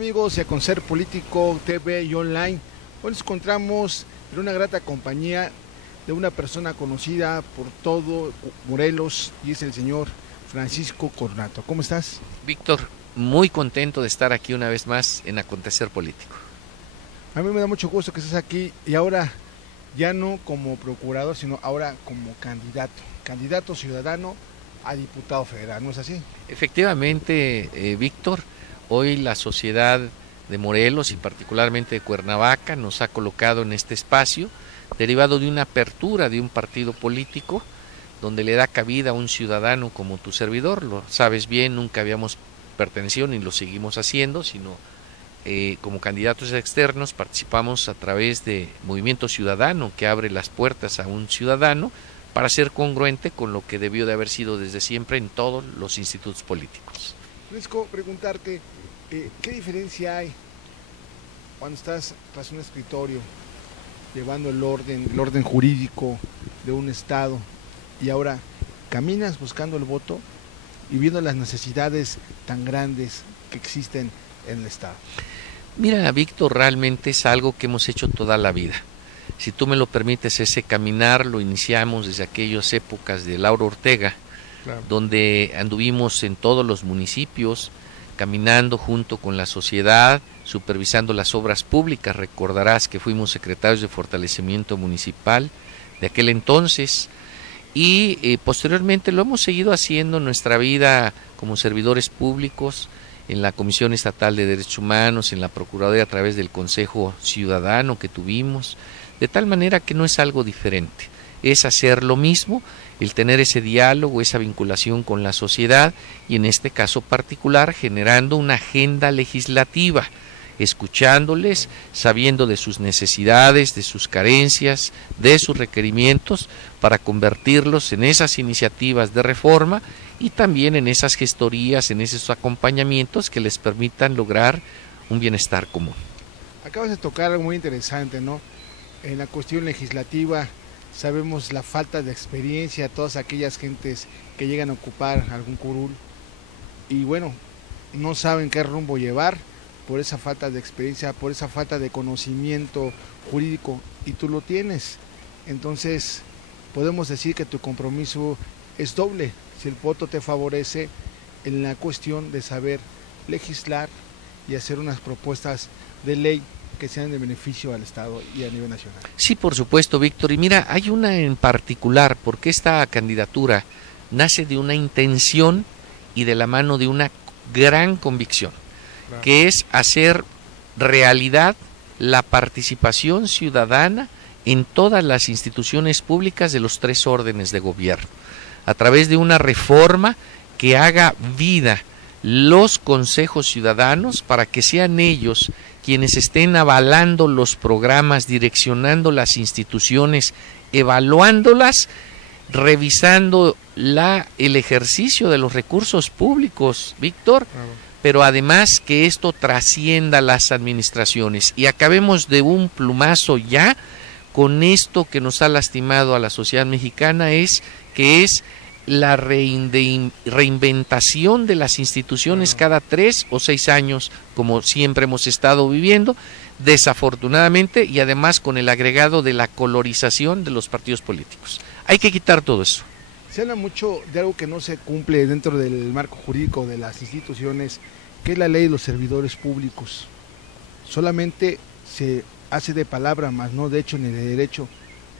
Amigos de Aconsejo Político TV y online? Hoy nos encontramos en una grata compañía de una persona conocida por todo Morelos y es el señor Francisco Cornato. ¿Cómo estás? Víctor, muy contento de estar aquí una vez más en Acontecer Político. A mí me da mucho gusto que estés aquí y ahora ya no como procurador, sino ahora como candidato ciudadano a diputado federal, ¿no es así? Efectivamente, Víctor, hoy la sociedad de Morelos y particularmente de Cuernavaca nos ha colocado en este espacio derivado de una apertura de un partido político donde le da cabida a un ciudadano como tu servidor. Lo sabes bien, nunca habíamos pertenecido ni lo seguimos haciendo, sino como candidatos externos participamos a través de Movimiento Ciudadano, que abre las puertas a un ciudadano para ser congruente con lo que debió de haber sido desde siempre en todos los institutos políticos. Francisco, preguntarte, ¿qué diferencia hay cuando estás tras un escritorio llevando el orden jurídico de un estado y ahora caminas buscando el voto y viendo las necesidades tan grandes que existen en el estado? Mira, Víctor, realmente es algo que hemos hecho toda la vida. Si tú me lo permites, ese caminar lo iniciamos desde aquellas épocas de Lauro Ortega, claro, donde anduvimos en todos los municipios, caminando junto con la sociedad, supervisando las obras públicas. Recordarás que fuimos secretarios de fortalecimiento municipal de aquel entonces y posteriormente lo hemos seguido haciendo en nuestra vida como servidores públicos, en la Comisión Estatal de Derechos Humanos, en la Procuraduría a través del Consejo Ciudadano que tuvimos, de tal manera que no es algo diferente, es hacer lo mismo, el tener ese diálogo, esa vinculación con la sociedad y en este caso particular generando una agenda legislativa, escuchándoles, sabiendo de sus necesidades, de sus carencias, de sus requerimientos, para convertirlos en esas iniciativas de reforma y también en esas gestorías, en esos acompañamientos que les permitan lograr un bienestar común. Acabas de tocar algo muy interesante, ¿no? En la cuestión legislativa sabemos la falta de experiencia de todas aquellas gentes que llegan a ocupar algún curul y bueno, no saben qué rumbo llevar por esa falta de experiencia, por esa falta de conocimiento jurídico, y tú lo tienes. Entonces podemos decir que tu compromiso es doble si el voto te favorece en la cuestión de saber legislar y hacer unas propuestas de ley que sean de beneficio al Estado y a nivel nacional. Sí, por supuesto, Víctor. Y mira, hay una en particular, porque esta candidatura nace de una intención y de la mano de una gran convicción, claro, que es hacer realidad la participación ciudadana en todas las instituciones públicas de los tres órdenes de gobierno, a través de una reforma que haga vida los consejos ciudadanos para que sean ellos quienes estén avalando los programas, direccionando las instituciones, evaluándolas, revisando el ejercicio de los recursos públicos, Víctor, pero además que esto trascienda las administraciones y acabemos de un plumazo ya con esto que nos ha lastimado a la sociedad mexicana, que es la reinventación de las instituciones cada 3 o 6 años, como siempre hemos estado viviendo, desafortunadamente, y además con el agregado de la colorización de los partidos políticos. Hay que quitar todo eso. Se habla mucho de algo que no se cumple dentro del marco jurídico de las instituciones, que es la ley de los servidores públicos. Solamente se hace de palabra, más no de hecho ni de derecho.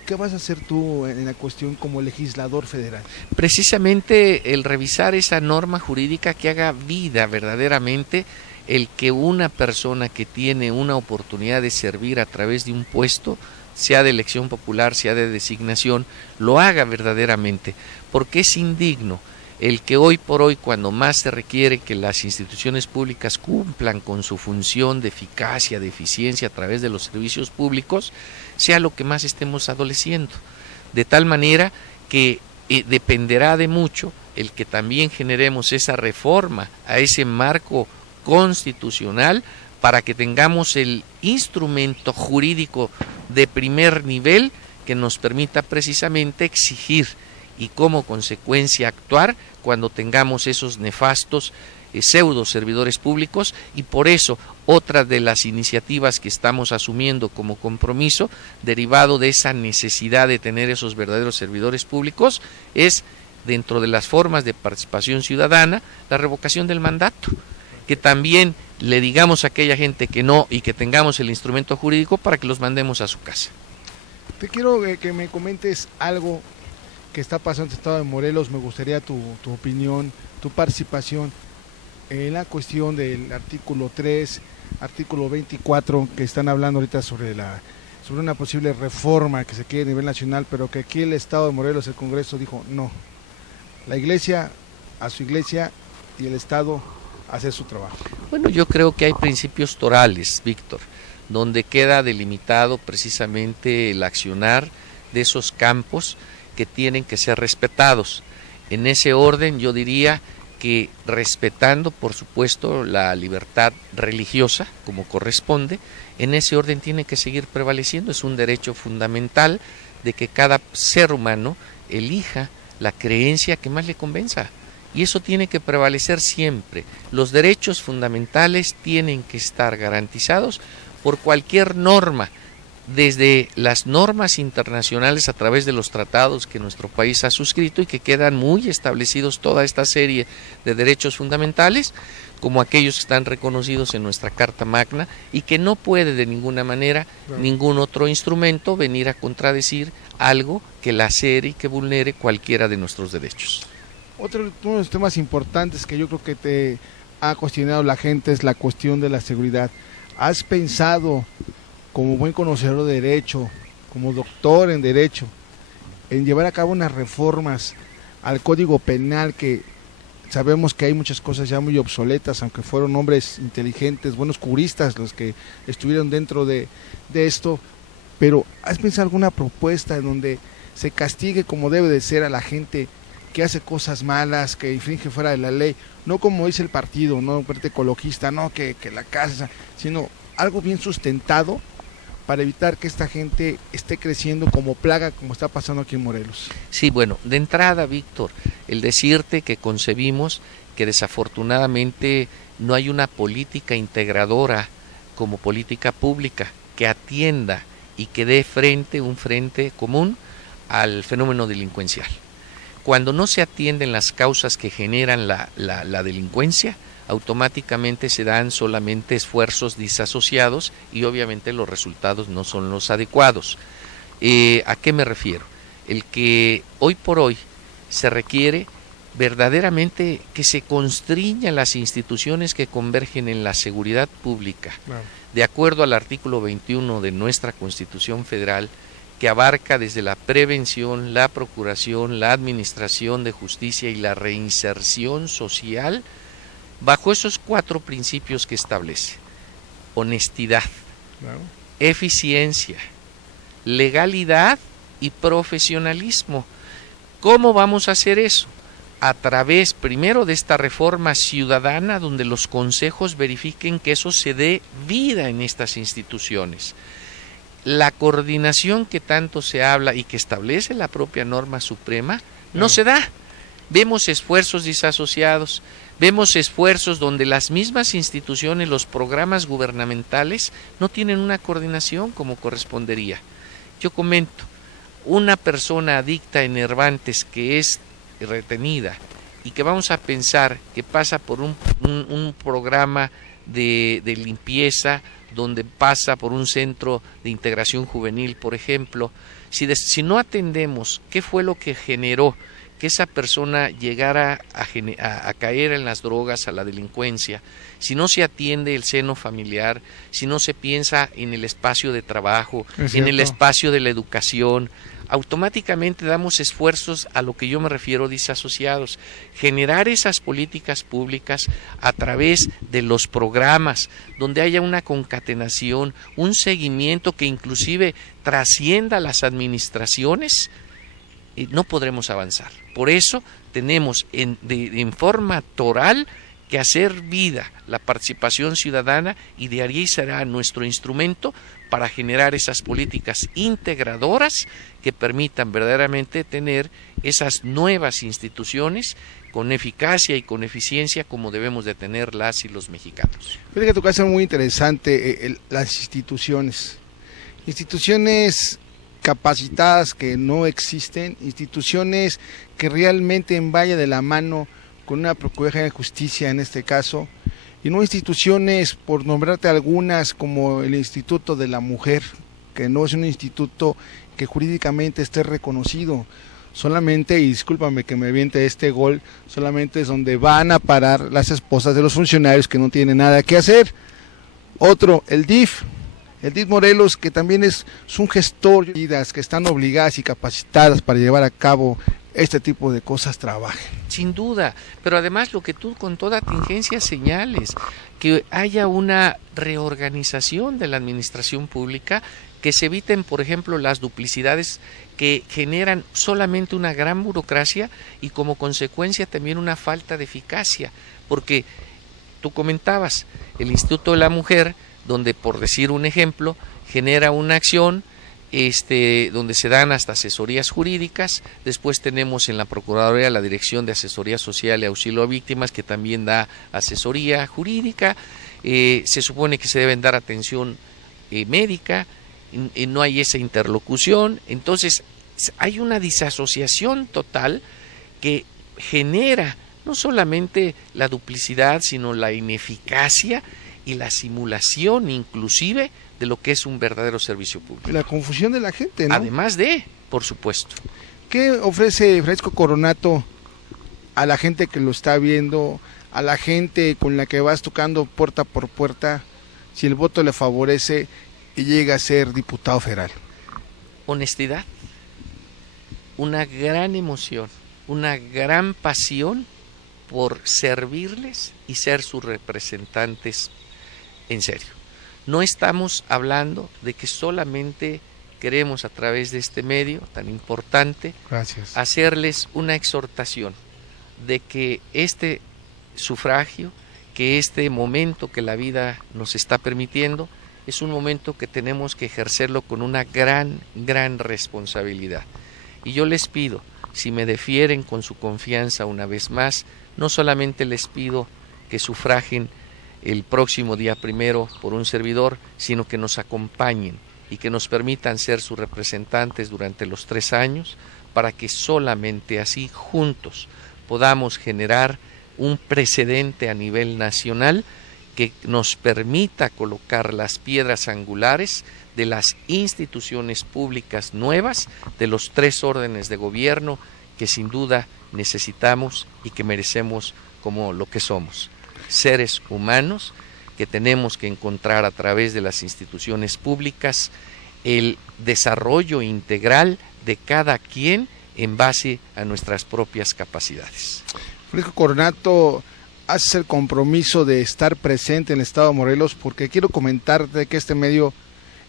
¿Qué vas a hacer tú en la cuestión como legislador federal? Precisamente el revisar esa norma jurídica que haga vida verdaderamente el que una persona que tiene una oportunidad de servir a través de un puesto, sea de elección popular, sea de designación, lo haga verdaderamente, porque es indigno el que hoy por hoy, cuando más se requiere que las instituciones públicas cumplan con su función de eficacia, de eficiencia a través de los servicios públicos, sea lo que más estemos adoleciendo. De tal manera que dependerá de mucho el que también generemos esa reforma a ese marco constitucional para que tengamos el instrumento jurídico de primer nivel que nos permita precisamente exigir y como consecuencia actuar cuando tengamos esos nefastos pseudo servidores públicos, y por eso otra de las iniciativas que estamos asumiendo como compromiso, derivado de esa necesidad de tener esos verdaderos servidores públicos, es, dentro de las formas de participación ciudadana, la revocación del mandato, que también le digamos a aquella gente que no y que tengamos el instrumento jurídico para que los mandemos a su casa. Te quiero que me comentes algo que está pasando en el estado de Morelos. Me gustaría tu opinión, tu participación en la cuestión del artículo 3, artículo 24, que están hablando ahorita sobre una posible reforma que se quiere a nivel nacional, pero que aquí el estado de Morelos, el Congreso dijo no. La iglesia a su iglesia y el estado a hacer su trabajo. Bueno, yo creo que hay principios torales, Víctor, donde queda delimitado precisamente el accionar de esos campos que tienen que ser respetados. En ese orden yo diría que, respetando por supuesto la libertad religiosa como corresponde, en ese orden tiene que seguir prevaleciendo. Es un derecho fundamental de que cada ser humano elija la creencia que más le convenza, y eso tiene que prevalecer siempre. Los derechos fundamentales tienen que estar garantizados por cualquier norma, desde las normas internacionales a través de los tratados que nuestro país ha suscrito y que quedan muy establecidos toda esta serie de derechos fundamentales, como aquellos que están reconocidos en nuestra Carta Magna y que no puede de ninguna manera ningún otro instrumento venir a contradecir algo que lacere y que vulnere cualquiera de nuestros derechos. Uno de los temas importantes que yo creo que te ha cuestionado la gente es la cuestión de la seguridad. ¿Has pensado, como buen conocedor de derecho, como doctor en derecho, en llevar a cabo unas reformas al Código Penal, que sabemos que hay muchas cosas ya muy obsoletas, aunque fueron hombres inteligentes, buenos juristas los que estuvieron dentro de esto, pero ¿has pensado alguna propuesta en donde se castigue como debe de ser a la gente que hace cosas malas, que infringe fuera de la ley, no como dice el partido, no parte ecologista, no que la casa, sino algo bien sustentado para evitar que esta gente esté creciendo como plaga, como está pasando aquí en Morelos? Sí, bueno, de entrada, Víctor, el decirte que concebimos que desafortunadamente no hay una política integradora como política pública que atienda y que dé un frente común al fenómeno delincuencial. Cuando no se atienden las causas que generan la delincuencia, automáticamente se dan solamente esfuerzos disasociados y obviamente los resultados no son los adecuados. ¿A qué me refiero? El que hoy por hoy se requiere verdaderamente que se constriñan las instituciones que convergen en la seguridad pública, claro, de acuerdo al artículo 21 de nuestra Constitución Federal, que abarca desde la prevención, la procuración, la administración de justicia y la reinserción social, bajo esos 4 principios que establece: honestidad, claro, eficiencia, legalidad y profesionalismo. ¿Cómo vamos a hacer eso? A través, primero, de esta reforma ciudadana, donde los consejos verifiquen que eso se dé vida en estas instituciones. La coordinación que tanto se habla y que establece la propia norma suprema no se da. Vemos esfuerzos disasociados, vemos esfuerzos donde las mismas instituciones, los programas gubernamentales no tienen una coordinación como correspondería. Yo comento, una persona adicta a enervantes que es retenida y que vamos a pensar que pasa por un programa de limpieza, donde pasa por un centro de integración juvenil, por ejemplo, si no atendemos qué fue lo que generó que esa persona llegara a caer en las drogas, a la delincuencia, si no se atiende el seno familiar, si no se piensa en el espacio de trabajo, en el espacio de la educación, automáticamente damos esfuerzos a lo que yo me refiero disasociados. Generar esas políticas públicas a través de los programas, donde haya una concatenación, un seguimiento que inclusive trascienda las administraciones, no podremos avanzar. Por eso tenemos en forma toral que hacer vida la participación ciudadana, y de ahí será nuestro instrumento para generar esas políticas integradoras que permitan verdaderamente tener esas nuevas instituciones con eficacia y con eficiencia como debemos de tener las y los mexicanos. Fíjate que tu caso es muy interesante, las instituciones capacitadas que no existen, instituciones que realmente vayan de la mano con una Procuraduría de Justicia en este caso, y no instituciones, por nombrarte algunas, como el Instituto de la Mujer, que no es un instituto que jurídicamente esté reconocido. Solamente, y discúlpame que me aviente este gol, solamente es donde van a parar las esposas de los funcionarios que no tienen nada que hacer. Otro, el DIF Morelos, que también es un gestor de vidas que están obligadas y capacitadas para llevar a cabo este tipo de cosas, trabajen. Sin duda, pero además lo que tú con toda tingencia señales, que haya una reorganización de la administración pública, que se eviten, por ejemplo, las duplicidades que generan solamente una gran burocracia y como consecuencia también una falta de eficacia, porque tú comentabas, el Instituto de la Mujer, donde por decir un ejemplo, genera una acción donde se dan hasta asesorías jurídicas, después tenemos en la Procuraduría la Dirección de Asesoría Social y Auxilio a Víctimas, que también da asesoría jurídica, se supone que se deben dar atención médica, y no hay esa interlocución, entonces hay una disasociación total que genera no solamente la duplicidad, sino la ineficacia y la simulación inclusive de lo que es un verdadero servicio público. La confusión de la gente, ¿no? Además de, por supuesto. ¿Qué ofrece Francisco Coronato a la gente que lo está viendo, a la gente con la que vas tocando puerta por puerta, si el voto le favorece y llega a ser diputado federal? Honestidad, una gran emoción, una gran pasión por servirles y ser sus representantes en serio. No estamos hablando de que solamente queremos a través de este medio tan importante hacerles una exhortación de que este sufragio, que este momento que la vida nos está permitiendo, es un momento que tenemos que ejercerlo con una gran responsabilidad. Y yo les pido, si me defieren con su confianza una vez más, no solamente les pido que sufragien el próximo día 1 por un servidor, sino que nos acompañen y que nos permitan ser sus representantes durante los 3 años, para que solamente así juntos podamos generar un precedente a nivel nacional que nos permita colocar las piedras angulares de las instituciones públicas nuevas, de los 3 órdenes de gobierno que sin duda necesitamos y que merecemos como lo que somos, seres humanos que tenemos que encontrar a través de las instituciones públicas el desarrollo integral de cada quien en base a nuestras propias capacidades. Francisco Coronato, haces el compromiso de estar presente en el estado de Morelos, porque quiero comentarte que este medio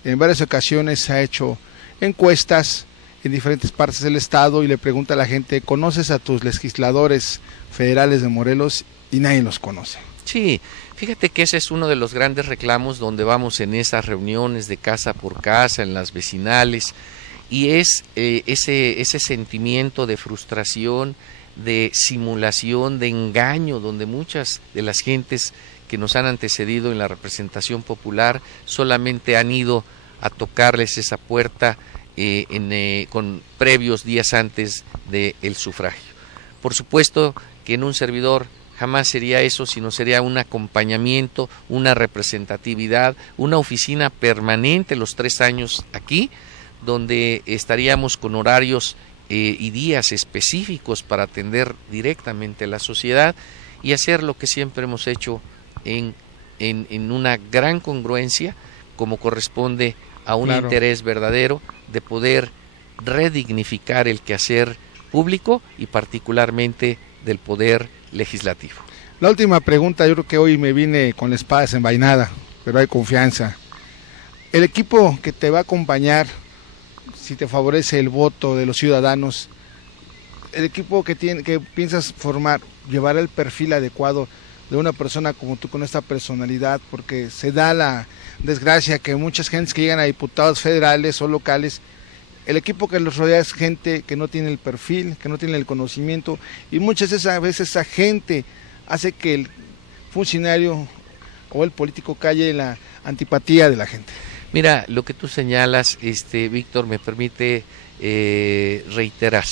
en varias ocasiones ha hecho encuestas en diferentes partes del estado y le pregunta a la gente, ¿conoces a tus legisladores federales de Morelos? Y nadie los conoce. Sí, fíjate que ese es uno de los grandes reclamos donde vamos en esas reuniones de casa por casa, en las vecinales, y es ese sentimiento de frustración, de simulación, de engaño, donde muchas de las gentes que nos han antecedido en la representación popular solamente han ido a tocarles esa puerta con previos días antes del sufragio. Por supuesto que en un servidor jamás sería eso, sino sería un acompañamiento, una representatividad, una oficina permanente los 3 años aquí, donde estaríamos con horarios y días específicos para atender directamente a la sociedad y hacer lo que siempre hemos hecho en una gran congruencia, como corresponde a un interés verdadero de poder redignificar el quehacer público y particularmente del poder legislativo. La última pregunta, yo creo que hoy me vine con la espada desenvainada, pero hay confianza. El equipo que te va a acompañar, si te favorece el voto de los ciudadanos, el equipo que piensas formar, llevará el perfil adecuado de una persona como tú con esta personalidad, porque se da la desgracia que muchas gentes que llegan a diputados federales o locales el equipo que los rodea es gente que no tiene el perfil, que no tiene el conocimiento, y muchas veces esa gente hace que el funcionario o el político calle en la antipatía de la gente. Mira, lo que tú señalas, Víctor, me permite reiterar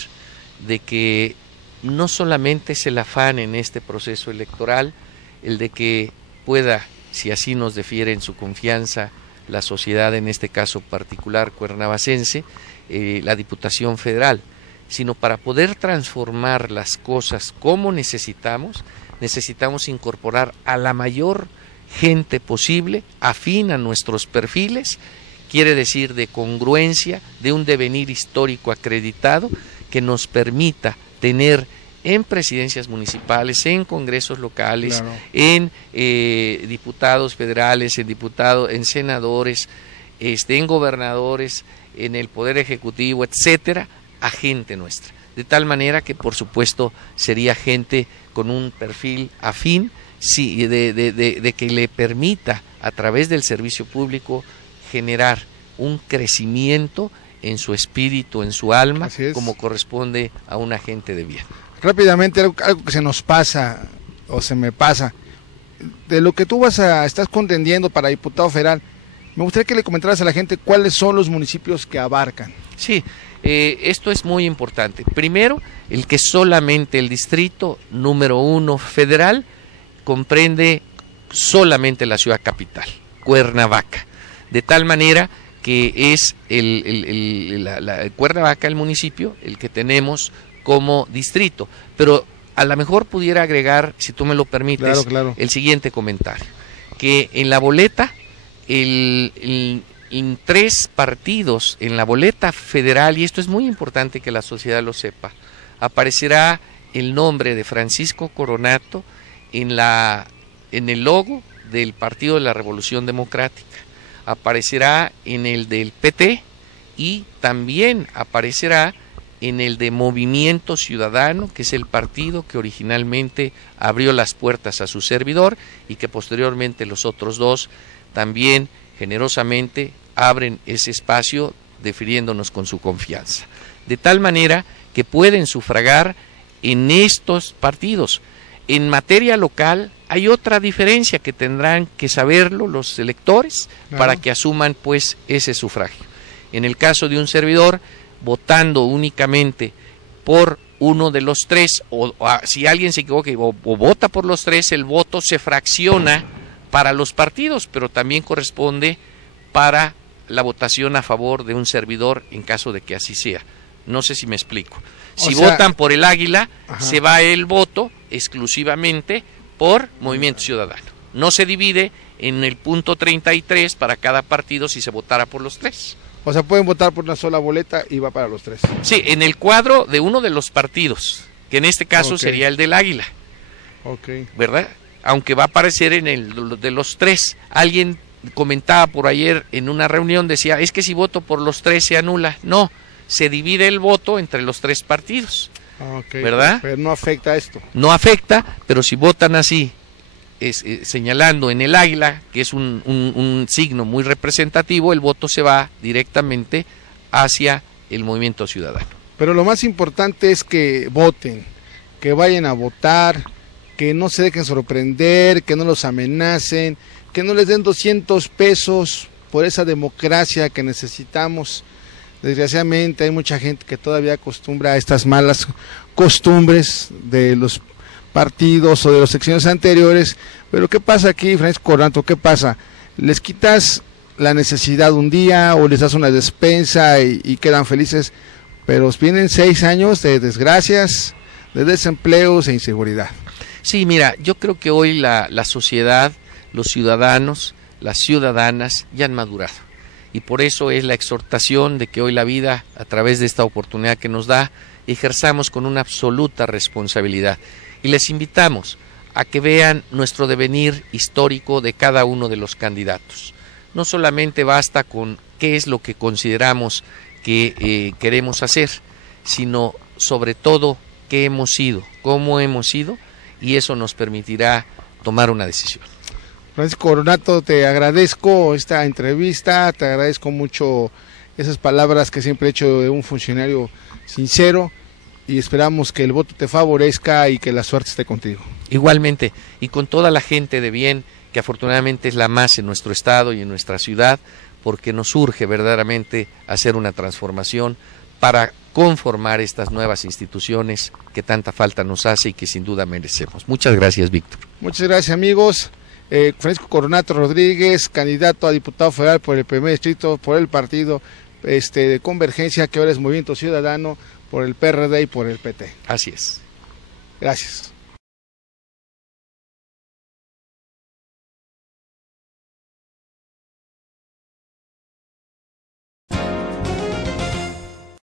de que no solamente es el afán en este proceso electoral, el de que pueda, si así nos defiere en su confianza, la sociedad, en este caso particular cuernavacense, la Diputación Federal, sino para poder transformar las cosas como necesitamos incorporar a la mayor gente posible, afín a nuestros perfiles, quiere decir de congruencia, de un devenir histórico acreditado, que nos permita tener en presidencias municipales, en congresos locales, claro, en diputados federales, en senadores, en gobernadores, en el Poder Ejecutivo, etcétera, a gente nuestra. De tal manera que, por supuesto, sería gente con un perfil afín, sí, de que le permita, a través del servicio público, generar un crecimiento en su espíritu, en su alma, como corresponde a una gente de bien. Rápidamente, algo que se nos pasa, o se me pasa, de lo que tú estás contendiendo para diputado federal, me gustaría que le comentaras a la gente cuáles son los municipios que abarcan. Sí, esto es muy importante. Primero, el que solamente el distrito número 1 federal comprende solamente la ciudad capital, Cuernavaca, de tal manera que es Cuernavaca el municipio, el que tenemos como distrito, pero a lo mejor pudiera agregar, si tú me lo permites, claro, el siguiente comentario, que en la boleta, en 3 partidos, en la boleta federal, y esto es muy importante que la sociedad lo sepa, aparecerá el nombre de Francisco Coronato en el logo del Partido de la Revolución Democrática, aparecerá en el del PT y también aparecerá en el de Movimiento Ciudadano, que es el partido que originalmente abrió las puertas a su servidor y que posteriormente los otros 2 también generosamente abren ese espacio defiriéndonos con su confianza. De tal manera que pueden sufragar en estos partidos. En materia local hay otra diferencia que tendrán que saberlo los electores, claro, para que asuman pues ese sufragio. En el caso de un servidor, votando únicamente por uno de los 3, o si alguien se equivoca o vota por los 3, el voto se fracciona para los partidos, pero también corresponde para la votación a favor de un servidor en caso de que así sea. No sé si me explico. Si votan por el Águila, ajá, se va el voto exclusivamente por Movimiento Ciudadano. No se divide en el punto 33 para cada partido si se votara por los 3. O sea, pueden votar por una sola boleta y va para los 3. Sí, en el cuadro de uno de los partidos, que en este caso sería el del Águila. ¿Verdad? Aunque va a aparecer en el de los 3. Alguien comentaba por ayer en una reunión, decía, es que si voto por los 3 se anula. No, se divide el voto entre los 3 partidos. ¿Verdad? Pero no afecta esto. No afecta, pero si votan así, señalando en el águila, que es un signo muy representativo, el voto se va directamente hacia el Movimiento Ciudadano. Pero lo más importante es que voten, que vayan a votar, que no se dejen sorprender, que no los amenacen, que no les den 200 pesos por esa democracia que necesitamos. Desgraciadamente hay mucha gente que todavía acostumbra a estas malas costumbres de los partidos o de las secciones anteriores, pero ¿qué pasa aquí, Francisco Coronato? ¿Qué pasa? Les quitas la necesidad un día o les das una despensa y quedan felices, pero vienen 6 años de desgracias, de desempleos e inseguridad. Sí, mira, yo creo que hoy la sociedad, los ciudadanos, las ciudadanas ya han madurado. Y por eso es la exhortación de que hoy la vida, a través de esta oportunidad que nos da, ejerzamos con una absoluta responsabilidad. Y les invitamos a que vean nuestro devenir histórico de cada uno de los candidatos. No solamente basta con qué es lo que consideramos que queremos hacer, sino sobre todo qué hemos sido, cómo hemos sido, y eso nos permitirá tomar una decisión. Francisco Coronato, te agradezco esta entrevista, te agradezco mucho esas palabras que siempre he hecho de un funcionario sincero, y esperamos que el voto te favorezca y que la suerte esté contigo. Igualmente, y con toda la gente de bien, que afortunadamente es la más en nuestro estado y en nuestra ciudad, porque nos urge verdaderamente hacer una transformación para conformar estas nuevas instituciones que tanta falta nos hace y que sin duda merecemos. Muchas gracias, Víctor. Muchas gracias, amigos. Francisco Coronato Rodríguez, candidato a diputado federal por el primer distrito, por el partido de Convergencia, que ahora es Movimiento Ciudadano, por el PRD y por el PT. Así es. Gracias.